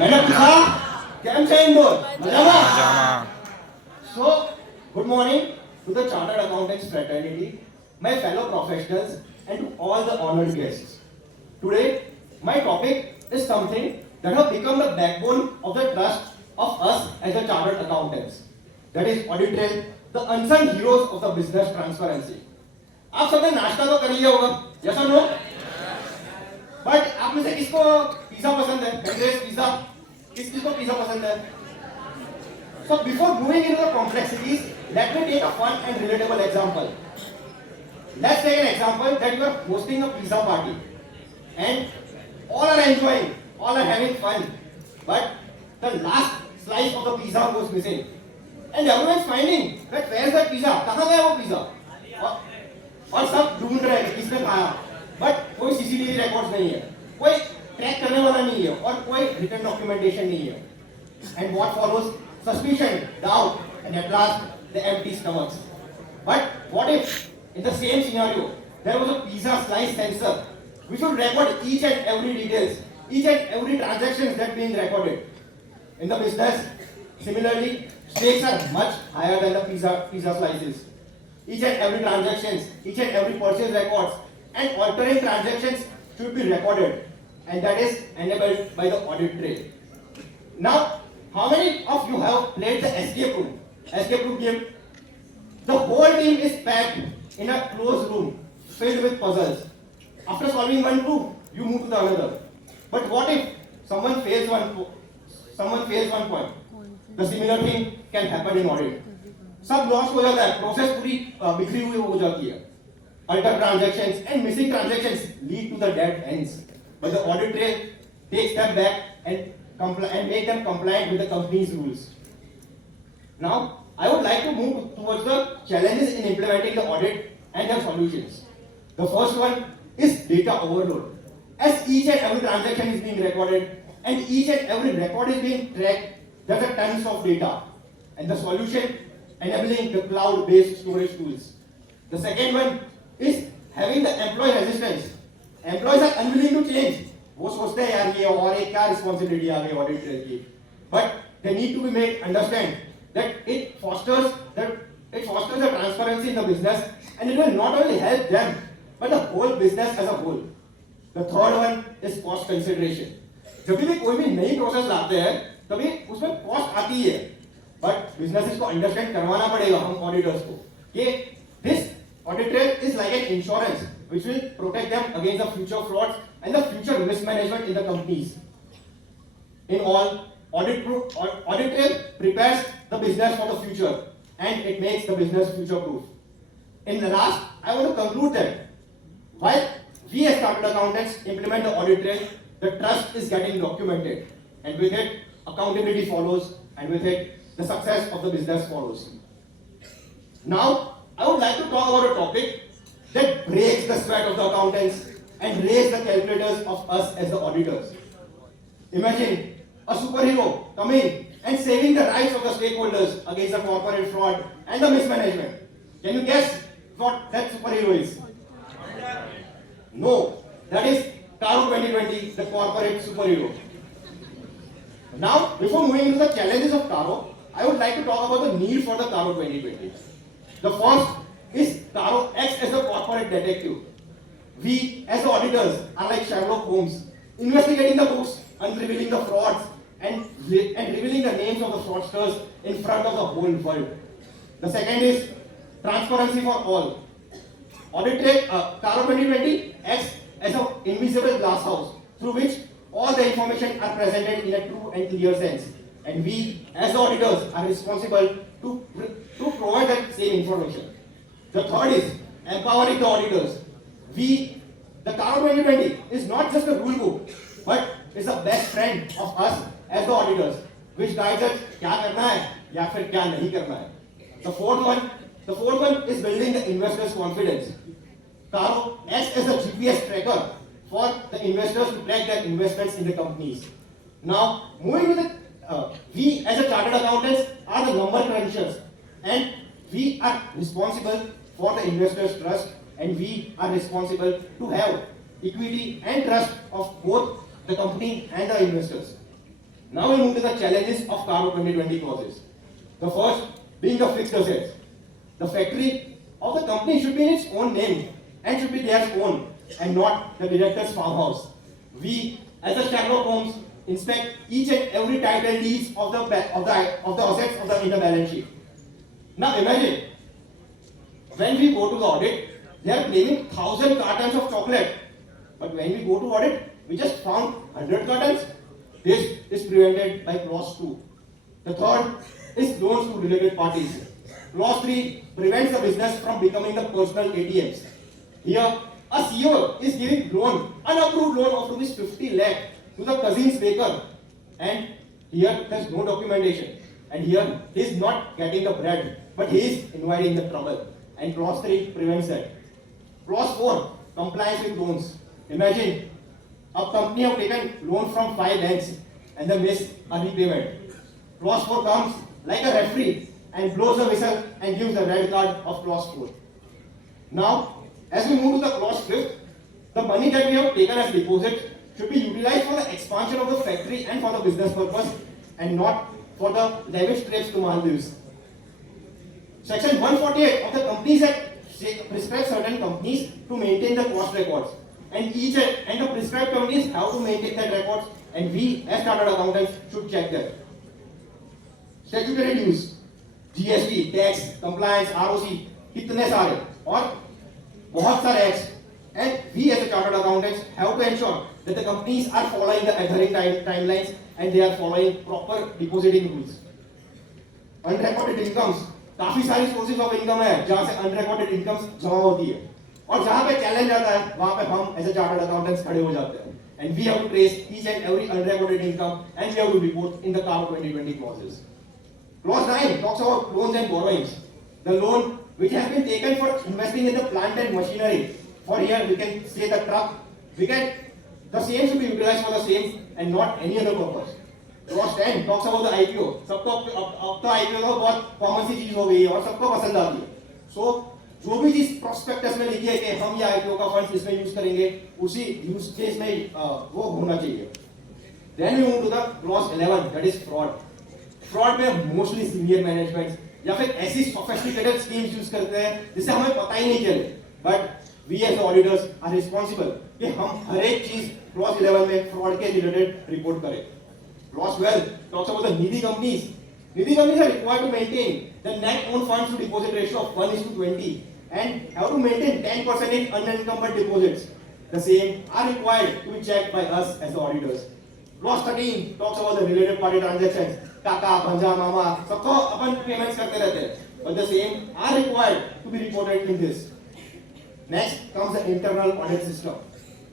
मैंने पूछा કેમ છે ઇન્દોર મજામાં મજામાં. So good morning to the chartered accountants fraternity, my fellow professionals and to all the honored guests. Today my topic is something that have become the backbone of the trust of us as the chartered accountants, that is audit trail, the unsung heroes of the business transparency. आप सबने नाश्ता तो कर लिया होगा, yes or no? But आप में से किसको पिज्जा पसंद है? एड्रेस पिज्जा, किसको पिज्जा पसंद है? So before moving into the complexities, let me take a fun and relatable example. Let's take an example that you are hosting a pizza party and all are enjoying, all are having fun, but the last slice of the pizza goes missing and everyone is finding that where's the pizza? कहाँ गया वो pizza? और सब ढूंढ रहे हैं किसने खाया, बट कोई सीसीटीवी रिकॉर्ड्स नहीं है, कोई ट्रैक करने वाला नहीं है और कोई रिटन डॉक्यूमेंटेशन नहीं है. And what follows? Suspicion, doubt, and at last the empty stomachs. But what if in the same scenario there was a pizza slice sensor which would record each and every details, each and every transactions that being recorded in the business? Similarly, stakes are much higher than the pizza slices. Each and every transactions, each and every purchase records and altering transactions should be recorded, and that is enabled by the audit trail. Now, how many of you have played the escape room? Escape room game? The whole team is packed in a closed room filled with puzzles. After solving one clue, you move to the another. But what if someone fails one point? The similar thing can happen in audit. सब lost हो जाता है, process पूरी बिखरी हुई हो जाती है. Alter transactions and missing transactions lead to the dead ends. But the audit trail takes them back and make them compliant with the company's rules. Now, I would like to move towards the challenges in implementing the audit and their solutions. The first one is data overload. As each and every transaction is being recorded and each and every record is being tracked, there are tons of data. And the solution, enabling the cloud-based storage tools. The second one is having the employee resistance. Employees are unwilling to change. वो सोचते हैं यार ये और एक क्या responsibility आ गई ऑडिट ट्रेल की, but they need to be made understand that it fosters the transparency in the business and it will not only help them but the whole business as a whole. The third one is cost consideration. जब भी कोई भी नई process लाते हैं तभी उसमें cost आती है, बट बिजनेसेस को अंडरस्टैंड करवाना पड़ेगा हम ऑडिटर्स को कि this audit trail is like an insurance which will protect them against the future frauds and the future mismanagement in the companies. In all, audit trail prepares the business for the future and it makes the business future proof. In the last, I want to conclude that while we as chartered accountants implement the audit trail, the trust is getting documented and with it accountability follows and with it the success of the business follows. Now, I would like to talk about a topic that breaks the sweat of the accountants and raise the calculators of us as the auditors. Imagine a superhero coming and saving the rights of the stakeholders against the corporate fraud and the mismanagement. Can you guess what that superhero is? No, that is Caro 2020, the corporate superhero. Now, before moving into the challenges of Caro, I would like to talk about the need for the Caro 2020. The first is Caro acts as a corporate detective. We as the auditors are like Sherlock Holmes, investigating the books, unrevealing the frauds and revealing the names of the fraudsters in front of the whole world. The second is transparency for all. Audit trail, Caro 2020 acts as an invisible glass house through which all the information are presented in a true and clear sense. And we as the auditors are responsible to provide that same information. The third is empowering the auditors. The Caro 2020 is not just a rule book, but it's the best friend of us as the auditors, which guides us क्या करना है या फिर क्या नहीं करना है. The fourth one is building the investors' confidence. Caro acts as a GPS tracker for the investors to track their investments in the companies. Now, moving to we as a chartered accountants are the number crunchers and we are responsible for the investors' trust and we are responsible to have equity and trust of both the company and the investors. Now we move to the challenges of CARO 2020 clauses. The first being the fixed assets. The factory of the company should be in its own name and should be theirs own and not the director's farmhouse. We, as the Sherlock Holmes, inspect each and every title deeds of the assets of the balance sheet. Now imagine, when we go to the audit, they are claiming 1,000 cartons of chocolate. But when we go to audit, we just found 100 cartons. This is prevented by clause 2. The third is loans to related parties. Clause 3 prevents the business from becoming the personal ATMs. Here, a CEO is giving loan, unapproved loan of rupees 50 lakh to the cousin's baker, and here there is no documentation. And here he is not getting the bread, but he is inviting the trouble. And clause 3 prevents that. Clause 4, compliance with loans. Imagine a company have taken loan from 5 banks and they miss a repayment. Clause 4 comes like a referee and blows the whistle and gives the red card of clause 4. Now, as we move to the clause 5, the money that we have taken as deposit should be utilized for the expansion of the factory and for the business purpose and not for the lavish trips to Maldives. Section 148 of the Companies Act prescribes certain companies to maintain the cost records, and the prescribed companies have to maintain that records, and we as chartered accountants should check that. Statutory dues, GST, tax, compliance, ROC, कितने सारे और बहुत सारे acts, and we as a chartered accountants have to ensure that the companies are following the adhering timelines and they are following proper depositing rules. Unrecorded incomes, काफी सारी sources of income है जहां से अनरिकॉर्डेड इनकम्स जमा होती है और जहां पे चैलेंज आता है वहां पे हम एज ए चार्टर्ड अकाउंटेंट्स खड़े हो जाते हैं and we have to trace each and every unrecorded income and we have to report in the CARO 2020 clauses. Clause 9 talks about loans and borrowings. The loan which has been taken for investing in the plant and machinery, for here we can say the truck, the same should be utilized for the same and not any other purpose. Clause 10 talks about the IPO. सबको अब तो IPO तो बहुत common सी चीज हो गई है और सबको पसंद आती है. So जो भी चीज प्रोस्पेक्टस में लिखी है कि हम ये IPO का फंड्स इसमें यूज करेंगे, उसी यूज केस में वो होना चाहिए. Then we move to the clause 11, that is fraud. Fraud में मोस्टली सीनियर मैनेजमेंट या फिर ऐसी सोफिस्टिकेटेड स्कीम्स यूज करते हैं जिससे हमें पता ही नहीं चले. But we as auditors are responsible कि हम हर एक चीज क्लॉज 11 में फ्रॉड के रिलेटेड रिपोर्ट करें. Clause 12 talks about the needy companies. Needy companies are required to maintain the net owned funds to deposit ratio of 1:20 and have to maintain 10% in unencumbered deposits. The same are required to be checked by us as the auditors. Clause 13 talks about the related party transactions. काका, भंजा, मामा सबको अपन payments करते रहते हैं. But the same are required to be reported in this. Next comes the internal audit system.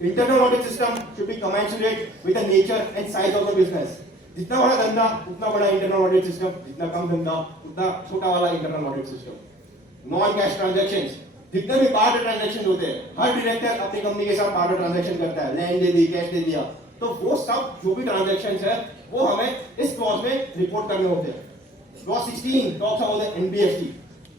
Internal audit system should be commensurate with the nature and size of the business. जितना बड़ा धंधा उतना बड़ा internal audit system, जितना कम धंधा उतना छोटा वाला internal audit system. Non cash transactions, जितने भी बार्टर ट्रांजैक्शन होते हैं हर डायरेक्टर अपनी कंपनी के साथ बार्टर ट्रांजैक्शन करता है, लैंड दे दी, कैश दे दिया, तो वो सब जो भी ट्रांजैक्शंस है वो हमें इस क्लॉज में रिपोर्ट करने होते हैं. Clause 16 talks about the NBFC.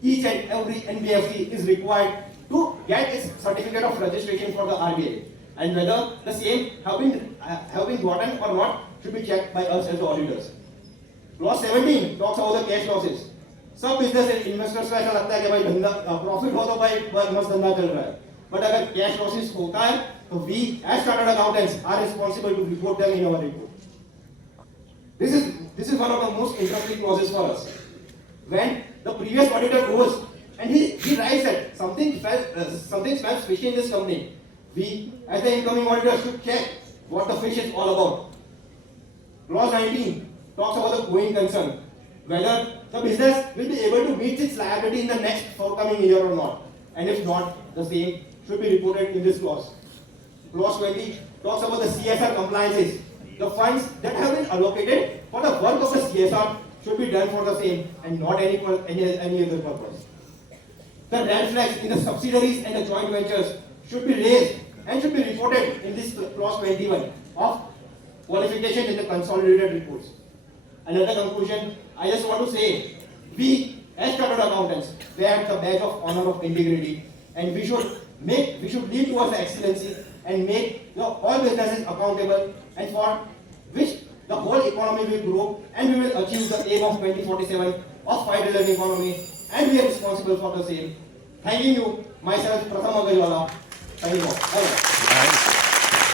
Each and every NBFC is required to get its certificate of registration for the RBI, and whether the same have been gotten or not should be checked by us as the auditors. Clause 17 talks about the cash losses. सब business investors को ऐसा लगता है कि भाई धंधा profit हो तो भाई मस्त धंधा चल रहा है, बट अगर कैश लॉसेस होता है तो we as chartered accountants are responsible to report them in our report. This is one of the most interesting clauses for us. When the previous auditor goes and he writes that something smells fishy in this company, we as the incoming auditor should check what the fish is all about. Clause 19 talks about the going concern, whether the business will be able to meet its liability in the next forthcoming year or not, and if not, the same should be reported in this clause. Clause 20 talks about the CSR compliances. The funds that have been allocated for the work of the CSR should be done for the same and not any other purpose. The red flags in the subsidiaries and the joint ventures should be raised and should be reported in this clause 21 of qualification in the consolidated reports. Another conclusion, I just want to say, we as chartered accountants wear the badge of honor of integrity, and we should lead towards the excellency and make all businesses accountable, and for which the whole economy will grow and we will achieve the aim of 2047 of 5 trillion economy, and we are responsible for the same. Thanking you, myself, Pratham Agarwala, signing off. Bye.